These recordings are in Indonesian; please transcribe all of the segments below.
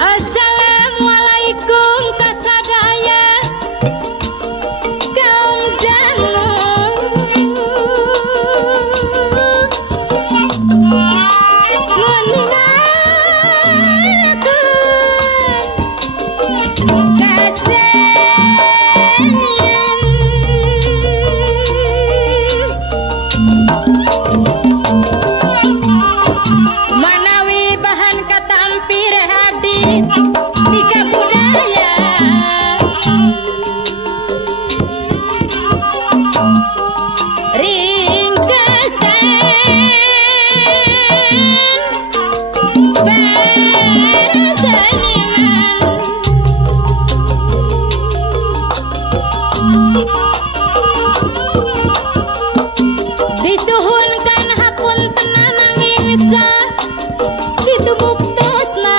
Assalamualaikum kasadaya kaum dangu ngundakeun kasenian manawi bahan kata ampir hadir tiga budaya ringkesan para seniman disuhunkan hapunten nanging kitu buktusna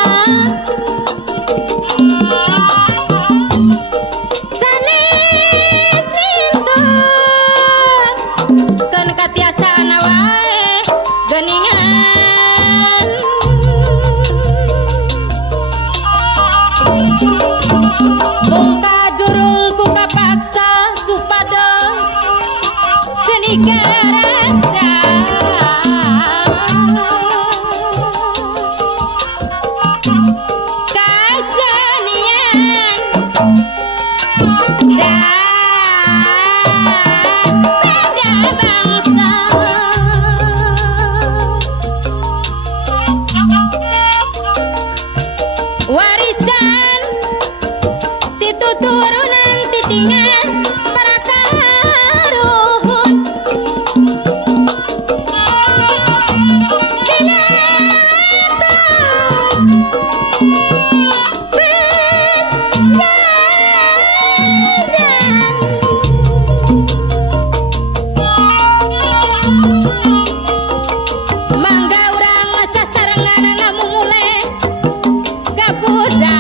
sanes rinton keun katiasaan wae geuningan mungka jurung ku kapaksa supados seni karaksa kasenian dan beda bangsa warisan tituturunan titingan para karuhun mangga urang sasarengan ngamumule kabudayan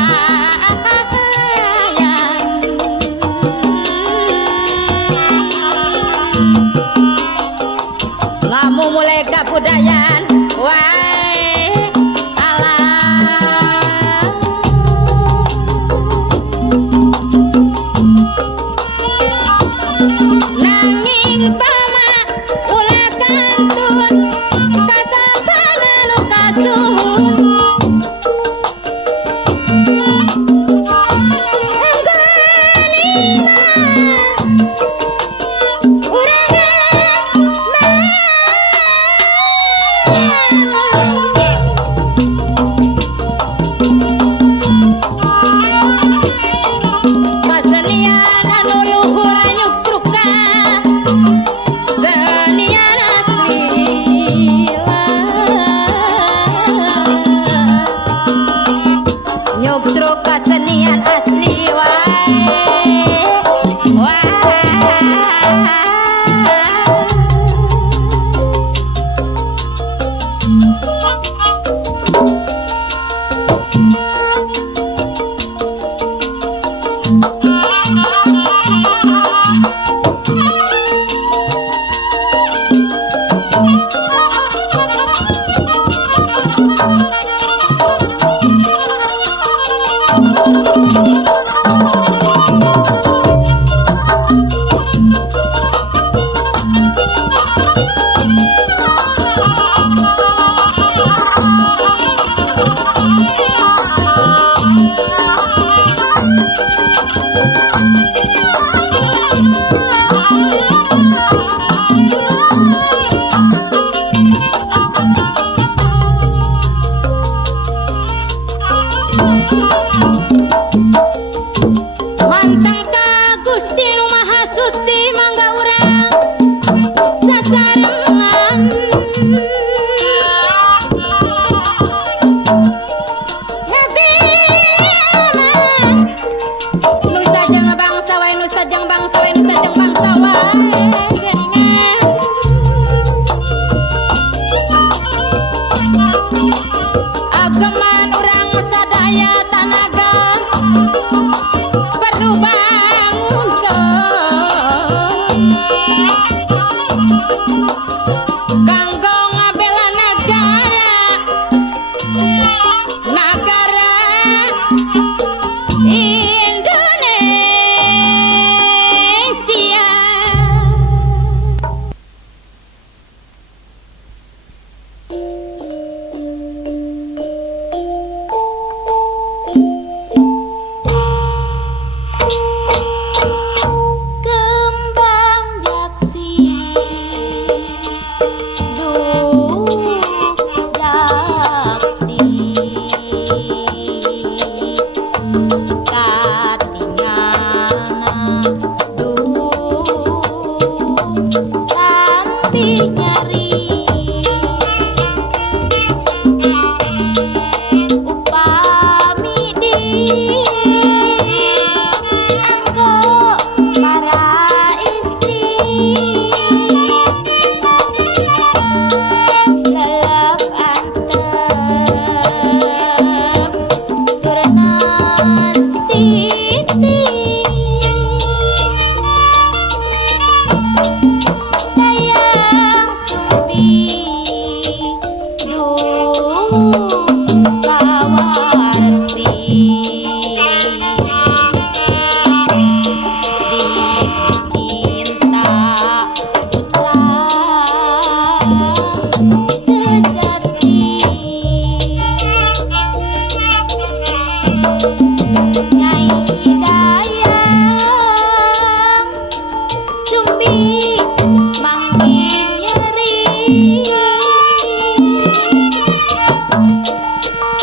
ngamumule kabudayan wae alam nanging pama ulah kantun kasampana nu kasuhun kasenian anu luhur nyuksruka senian asli nyuksruk kasenian asli wae mantang ka Gusti nu Maha Suci mangga urang sasarengan Nabi aman nu sajang bangsa wae nu sajang bangsa wae nu sajang bangsa wae geuningan ageman urang sadaya tanah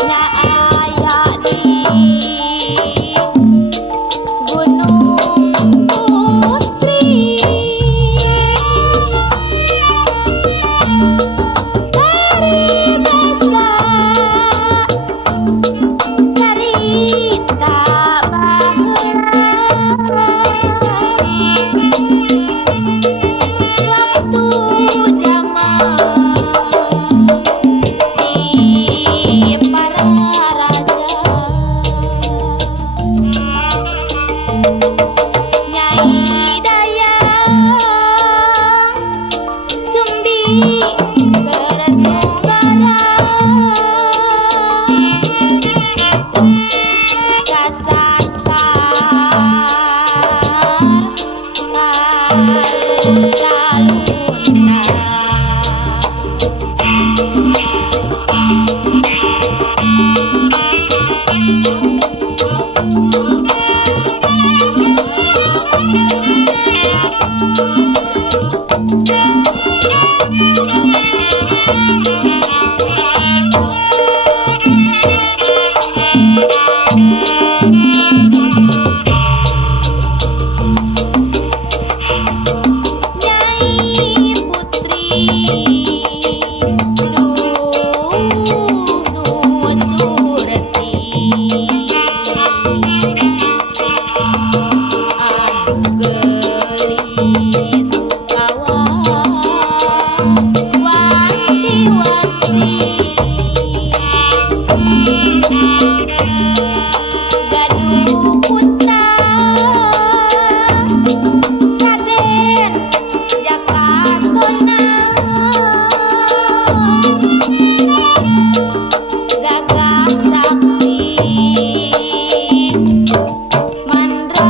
nya aya di Gunung Putri peribasa carita baheula waktu jaman di para raja Nyai Dayang Sumbi Kertunggara kasasar Nyai Putri Dunuh Surti gelis kawa wanti-wanti gaduh putra Raden Jakasona gagah sakti mandraguna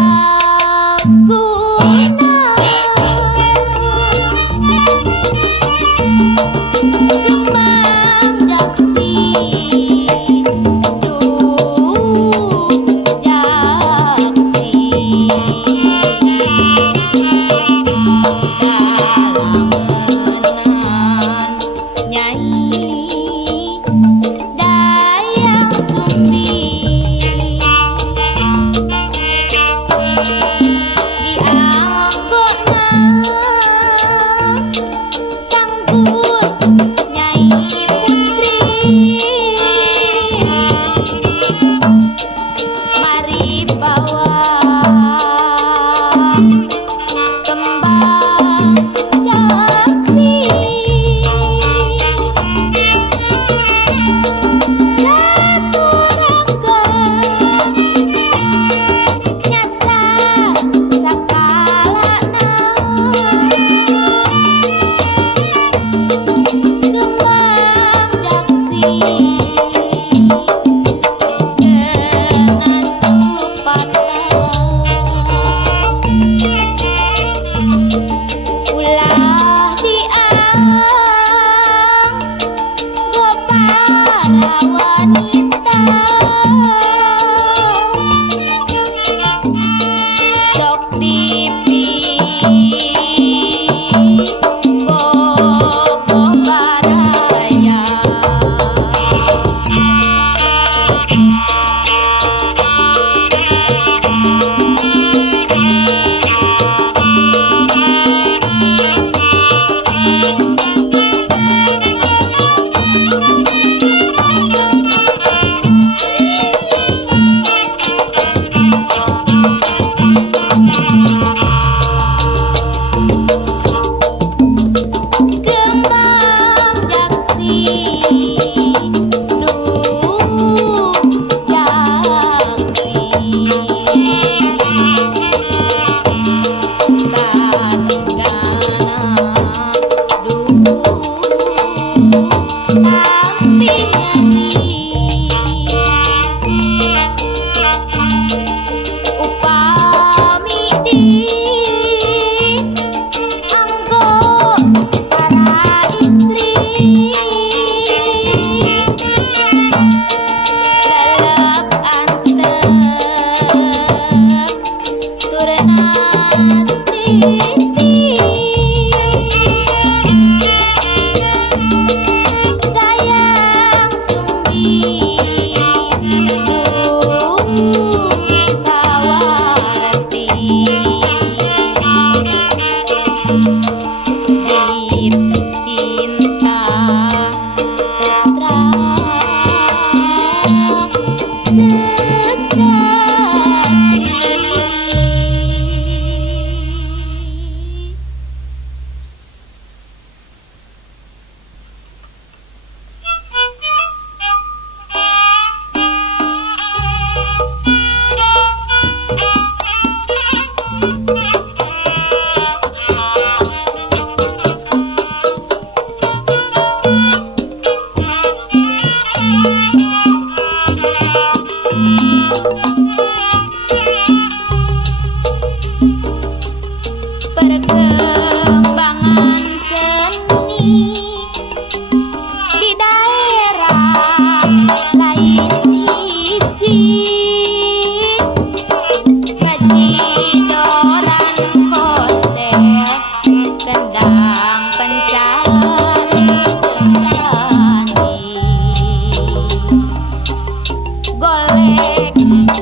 kembang jaksi duh jaksi dalangenan Nyai Dayang Sumbi dianggona sanggul Nyai Putri mari bawa kembang jaksi caturangkeun nyasa sakalana kembang jaksi kena supana ulah diang para wanita sok bogoh baraya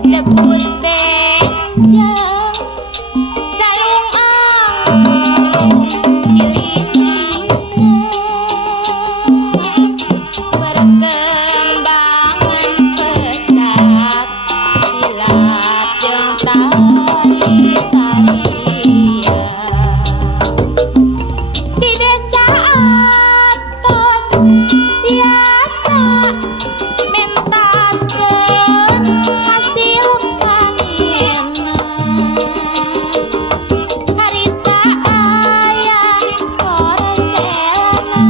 debus benjang jalung anggung dililingan perkembangan pesat silat jeung tari-tarian di desa atos biasa mentaskeun hasil panenan harita aya koreselna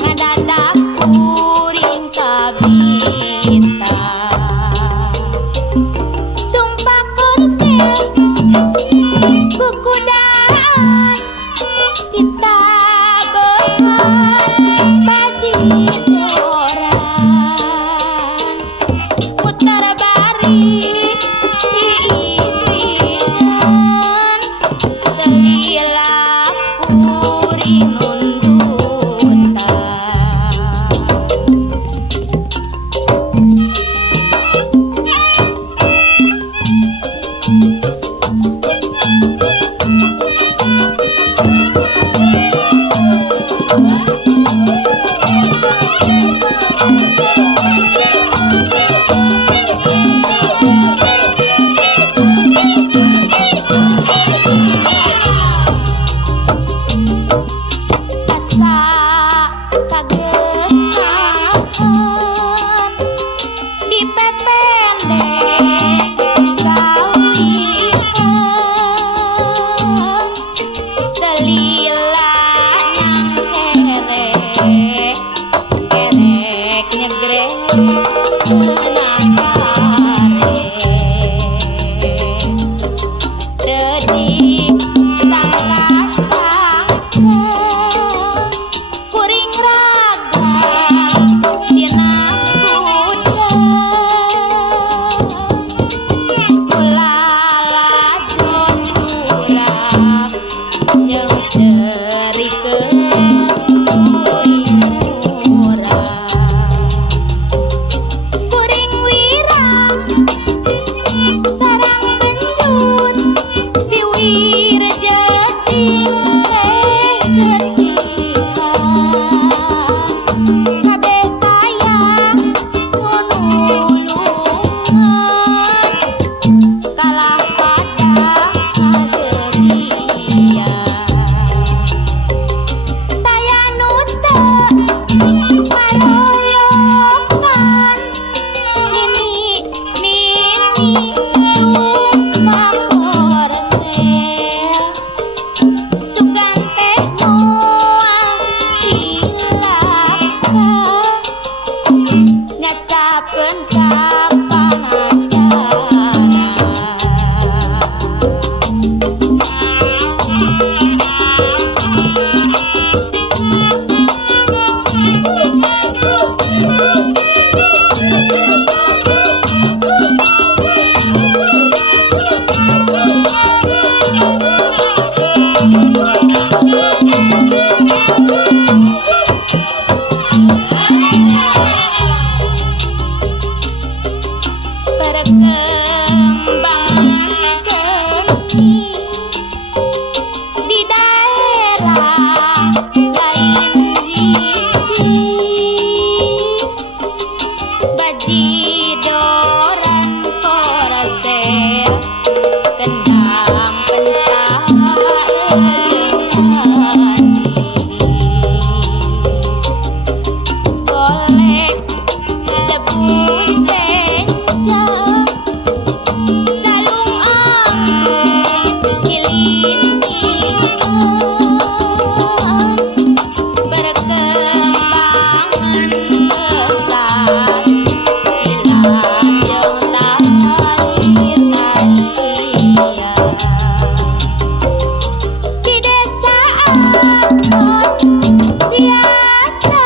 ngadadak kuring kabita tumpak korsel kukudaan kita beungan bajidoran putar bari diimpingan telila kuring asa kageunaan dipependek gawian telila nang kerek kerek nyegrek tenasare teuing sangka-sangka kuring ragal dina kudang ulala josurak jeung serikeun kuring murah kuring wirang tarang benjut piwir jeung kabeh tayang nunulungan kalah pada kagebian taya nu teu maroyokan nini nini tumpak korsel sugan teh moal cilaka nyacapkeun perkembangan seni di daerah lain hiji bajidoran korsel kendang pencah jeung golek debus benjang jalung anggung dililingan perkembangan pesat silat jeung tari-tarian di desa atos biasa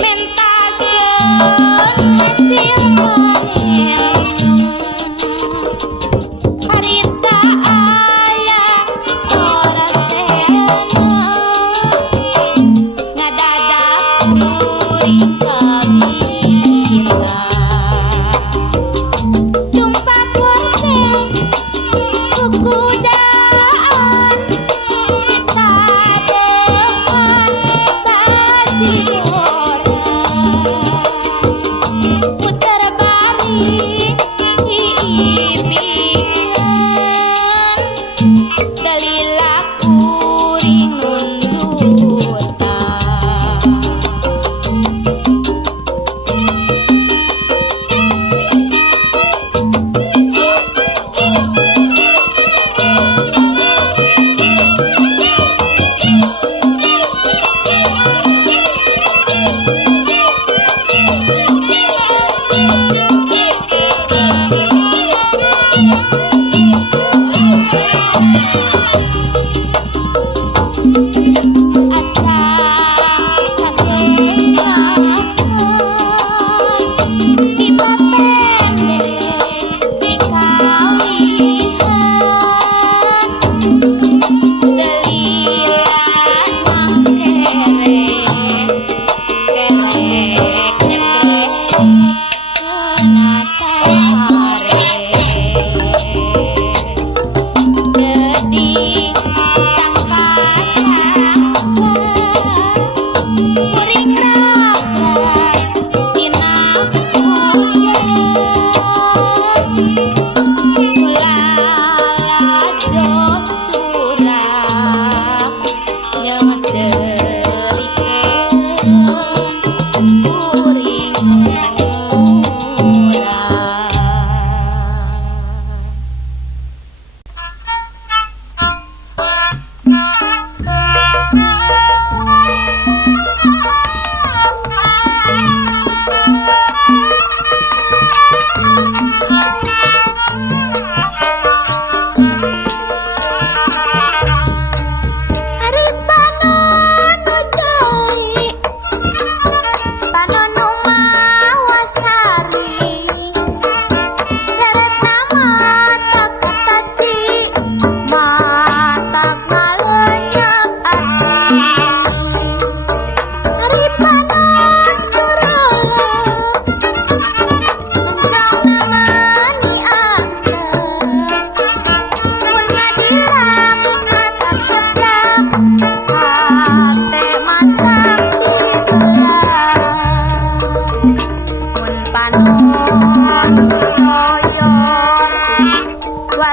mentaskeun hasil panenan harita aya koreselna ngadadak kuring kabita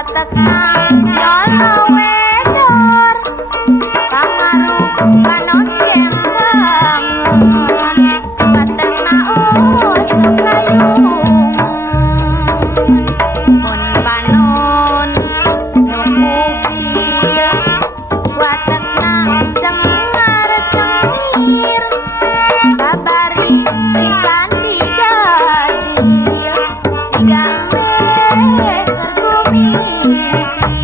watak nyolo wedor pangaruh kanon kembangun watak naos prayung mun panon nukupil watak na cengar cengir babari pisan digadil tiga meter kumincir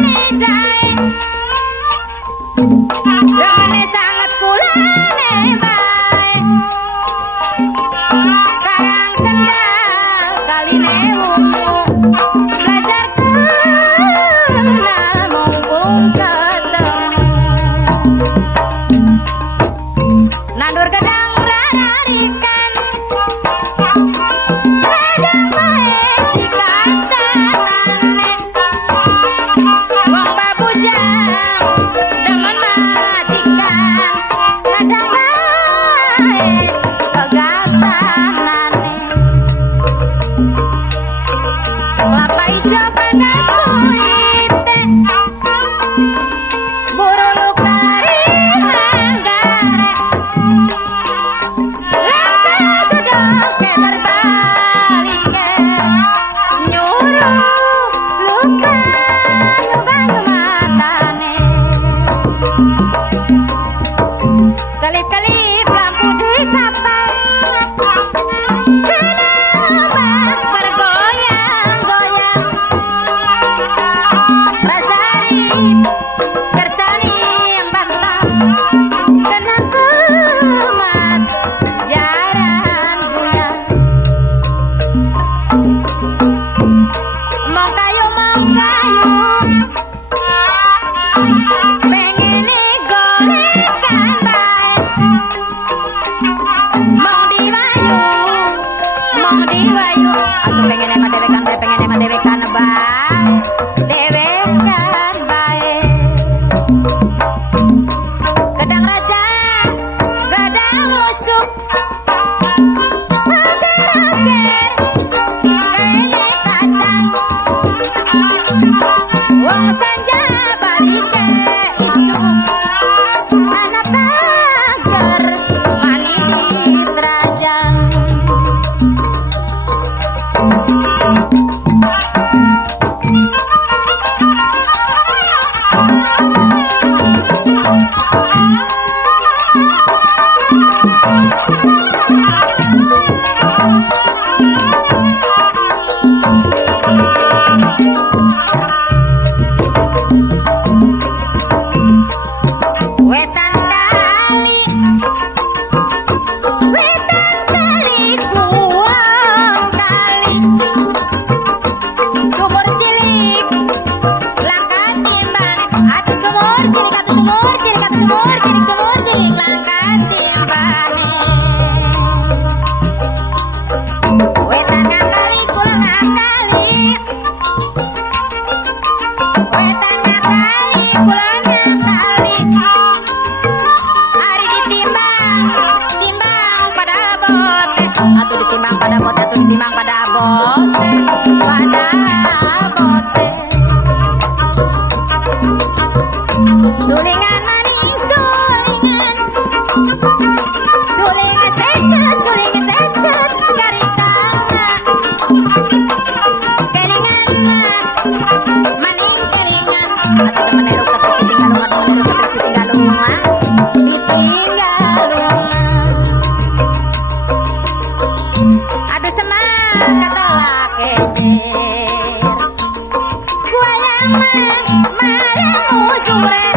kali jae remene sangat kulane bae karang kendal kaline ungu belajar kenal mumpung ketemu nandur gedang rarikan gedang bae si katanane wong babujang demen majikan gedang bae kegatanane kelapa ijo pada kuite buru lukari manggare rasa jodoke berbalike nyuruh luka nyubang matane kelip-kelip lampu di kapal senembang bergoyang-goyang rasari kersani yang bantang kena kumat jaran guyang mong kayu pengen golekan bae mong diwayu aku pengen emang dewekan bae pengen emang dewekan bae dewekan bae gedang raja gedang musuh pager kene kacang wong sanja balike isu anak pager mani di terajang wetan kali kurang kali sumur cilik langkah timbane atuh sumur cilik atuh sumur cilik atuh sumur cilik langkah timbane wetan kali kurang kali wetan kali kurang kali hari ditimbang pada bote atuh ditimbang pada bote atuh ditimbang pada bote sulingan maning sulingan seket garis sama kelingan maning kelingan atuh temen eruk ketus ditinggalungan aduh semangat lah kender gua yang malang ujure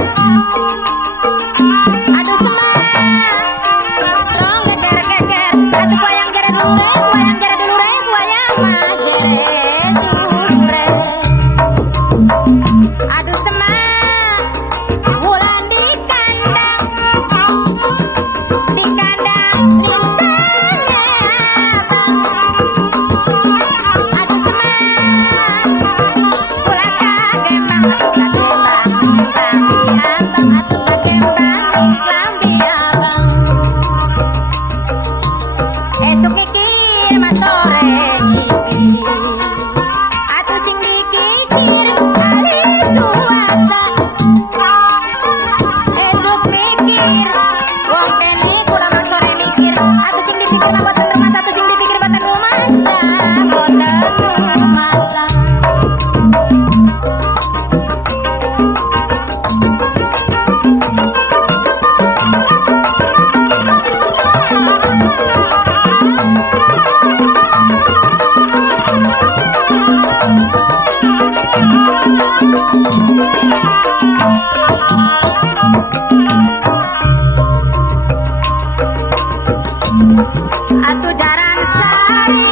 Atuh jaran sari,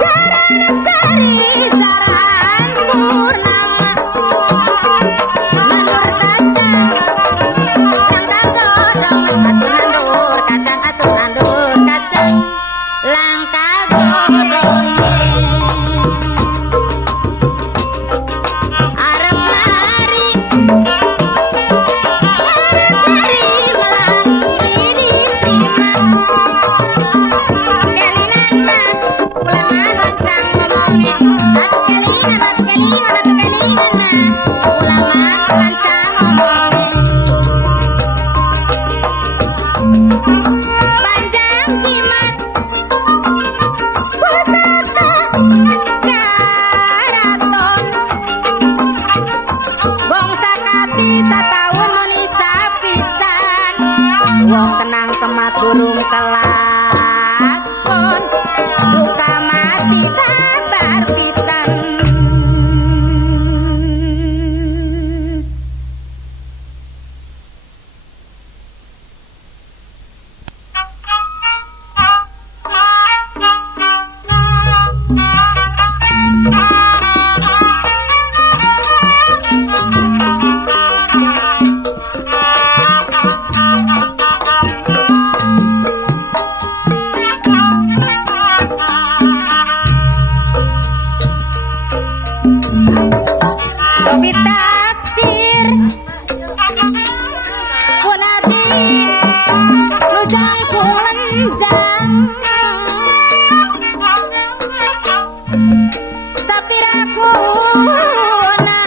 jaran purnama, nandur kacang, langkah godong, atuh nandur kacang, langkah godong, arep mari malah diterima. Kelingan mah ulah marancang ngomongnya. Atuh kelingan mah ulah marancang ngomongnya. Panjang jimat pusaka karaton. Gong sakati sataun meni sapisan. Wong kenang kemat burung kelakon, suka mati babar pisan. Kopi taksir pun abdi lujang kulenjang sapirakuna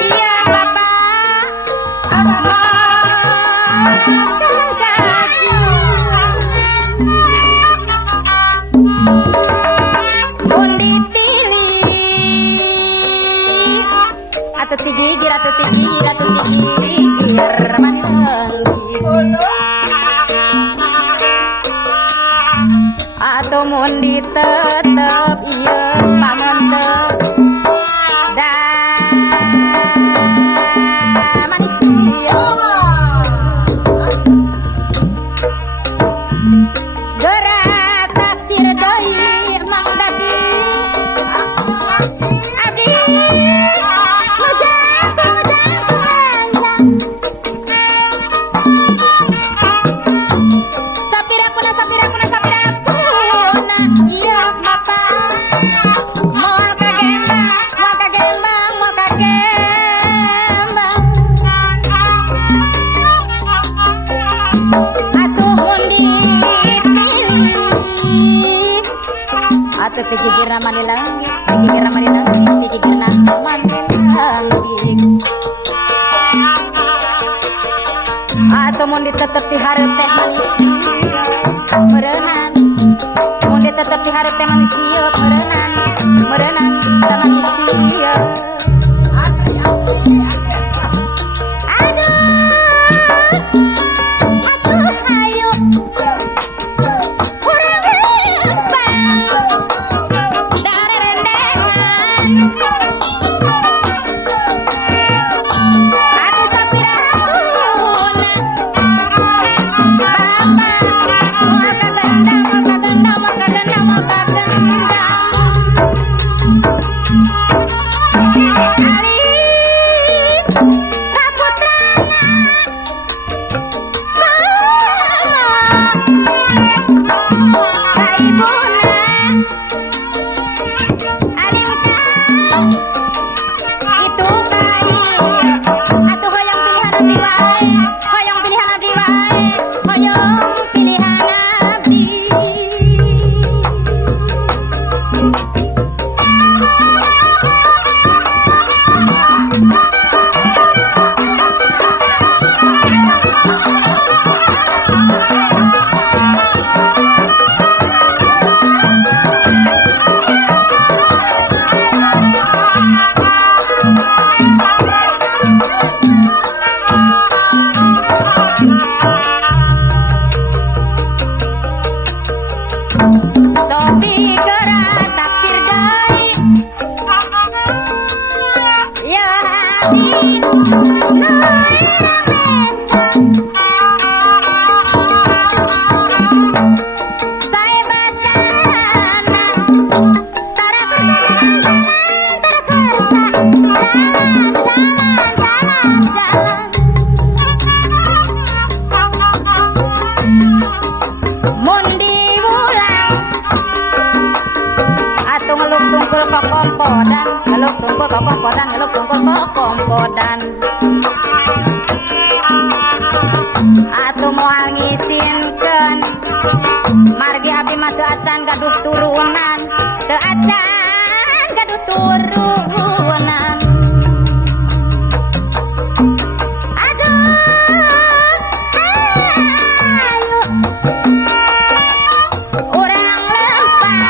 iya bapak mohon gaji pun ditilik atuh tigigir mani lenggi atuh mun ditetep ieu pamentet da manis ieu gerak taksir deui mang daging abdi sapirakuna iya bapak moal kagembang atuh mun ditilik atuh tigigirna mani lenggi atuh mun ditetep di hareup teh manis meureunnan mun ditetep di hareup teh manis sieup meureunnan teh manis sieup atuh hayu urang heumpang darerendengan atuh sapirakuna bapak moal kagendang Atuh moal ngisinkeun margi abdi mah teu acan gaduh turunan, teu acan gaduh turunan. Aduh ayo urang lempang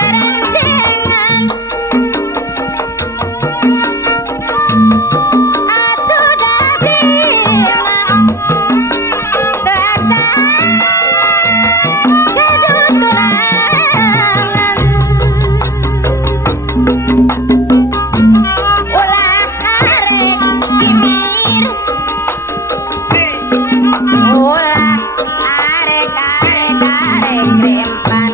rerencengan atuh dadi mah teu acan gaduh tunangan. Ulah arek kimir, ulah arek grempan,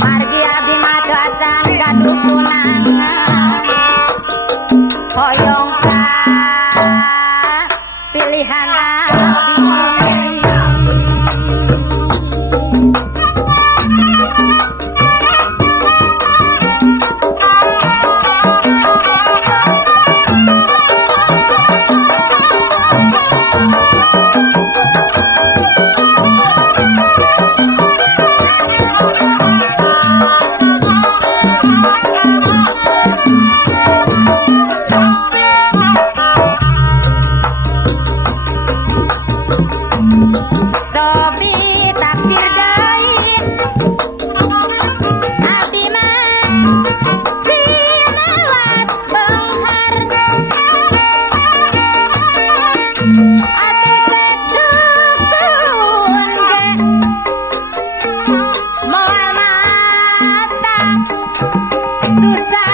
margi abdi mah teu acan gaduh tunangan. Hoyong ka pilihan abdi. Sobi taksir deui abdi mah sinewat beunghar atuh cek dukun ge moal mata susah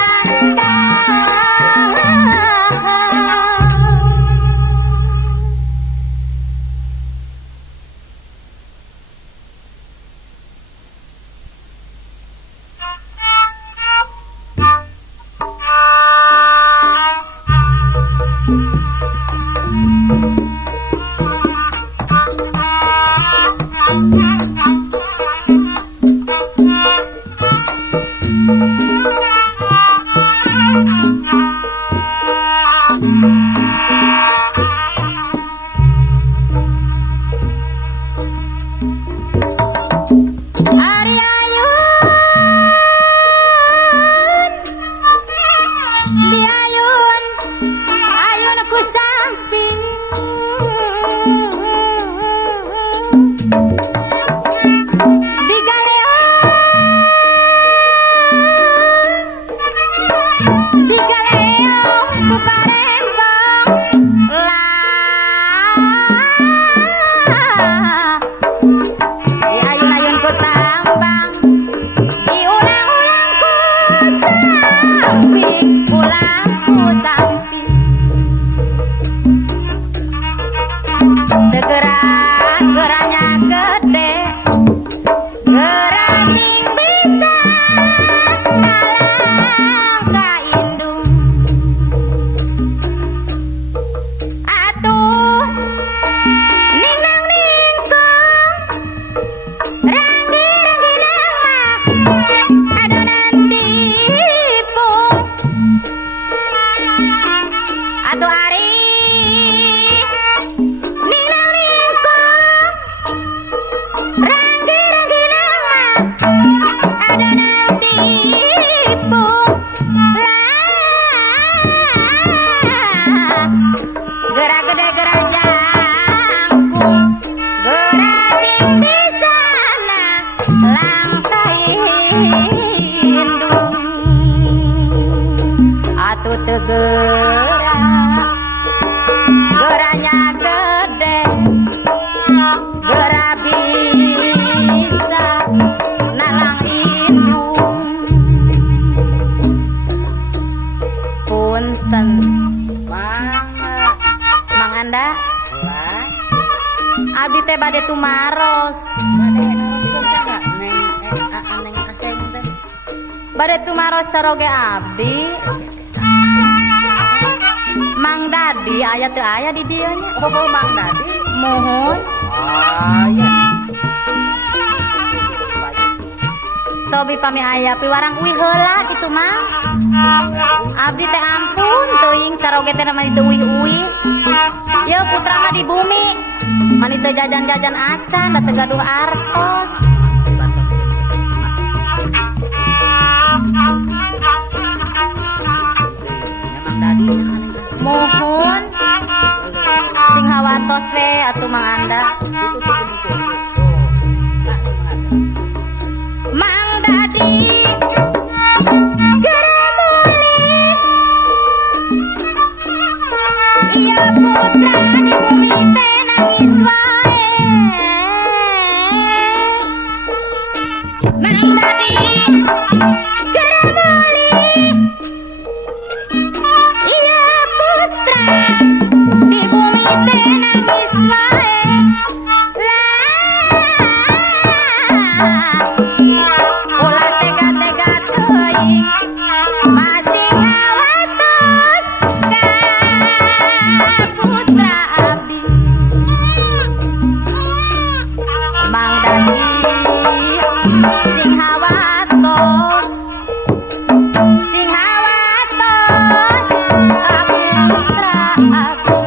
Ari ayun diayun ku samping digaleong ku karembong lah diayun-ayun ku tambang diulang-ulang ku samping ulang ku samping teu geranya gede gerah sing bisa ngalang ka indung atuh ningnang ningkong ranggi nama adonan tipung atuh ari ningnang ningkong ranggi nama adonan tipung lah gerah gede gerah jangkung gerah sing bisa langkai indung atuh teu gerahnya gede gerah bisa nalang indung punten. Mang Anda, lah abdi teh bade tumaros. bade harus kerja neng aseng teh Bade tumaros saroge abdi. Mang Dadi aya teu aya di dieu nya. oh Mang Dadi Mohon ya sobi pami aya piwarang uih heula kitu mah. Abdi teh ampun teuing saroge teh mah ditu uih-uih. Ye putra mah di bumi. Mani teu jajan-jajan acan da teu gaduh artos. Mang Dadi neng aseng Mohon sing hawatos we atuh Mang Anda. itu tuh Mang Dadi geramuli iya putra di bumi teh nangis wae. Mang Dadi geramuli iya putra di bumi teh nangis wae. Ulah tega-tega teuing masih hawatos ka putra abdi. Mang Dadi sing hawatos ka putra abdi.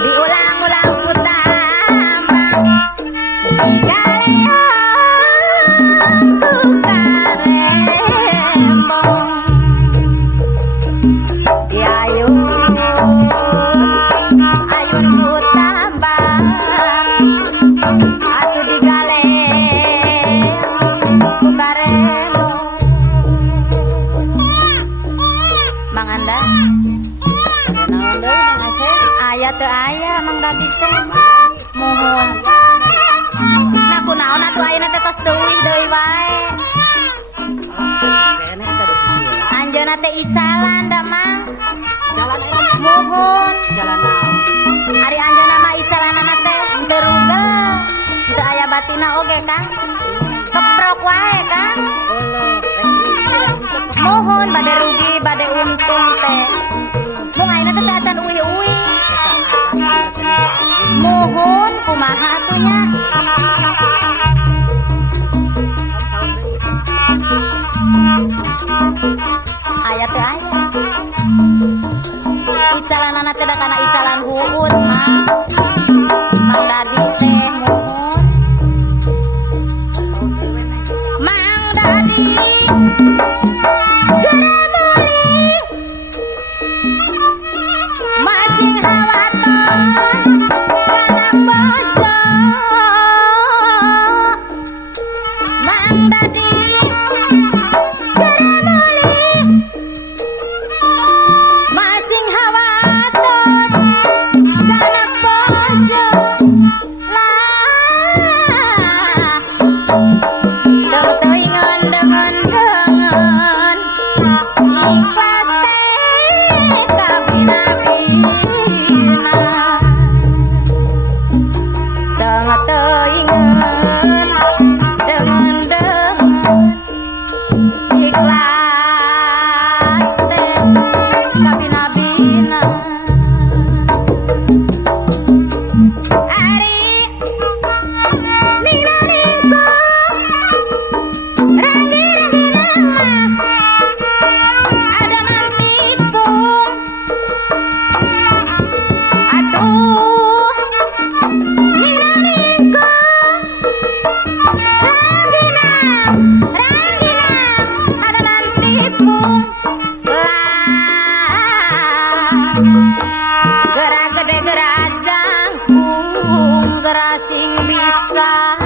Diulang-ulang putambang digaleong tukarembong diayun ayun putambang atuh digaleong tukarembong. Mang Anda naon deui neng aseng aya teu aya Mang Dadi teh. Mohon nah kunaon atuh ayeuna teh tos deui wae. kene tadi sih Anjeunna teh icalan da Mang. jalan enak Mohon jalan naon ari anjeunna mah icalanana teh teu rugel teu aya batina oge Kang. Keprok wae Kang. Mohon bade rugi bade untung teh. Mung ayeuna teh acan uih-uih. Mohon kumaha atunya. Aya teu aya. Icalanana teh da kana icalan huut mah. Mang Dadi teh mohon. Mang Dadi geramuli masing hawatos kana bojo. Mang Dadi geramuli masing hawatos kana bojo. Lah teuingan dengan ikhlas teh kabina-bina. Teuingan dengan ikhlas teh kabina-bina. Ari ninggalingkung ranggi-ranggi nama ada mantikung. Aduh ninggalingkung ranggina ada Gera gede gerajang kung gerasing bisa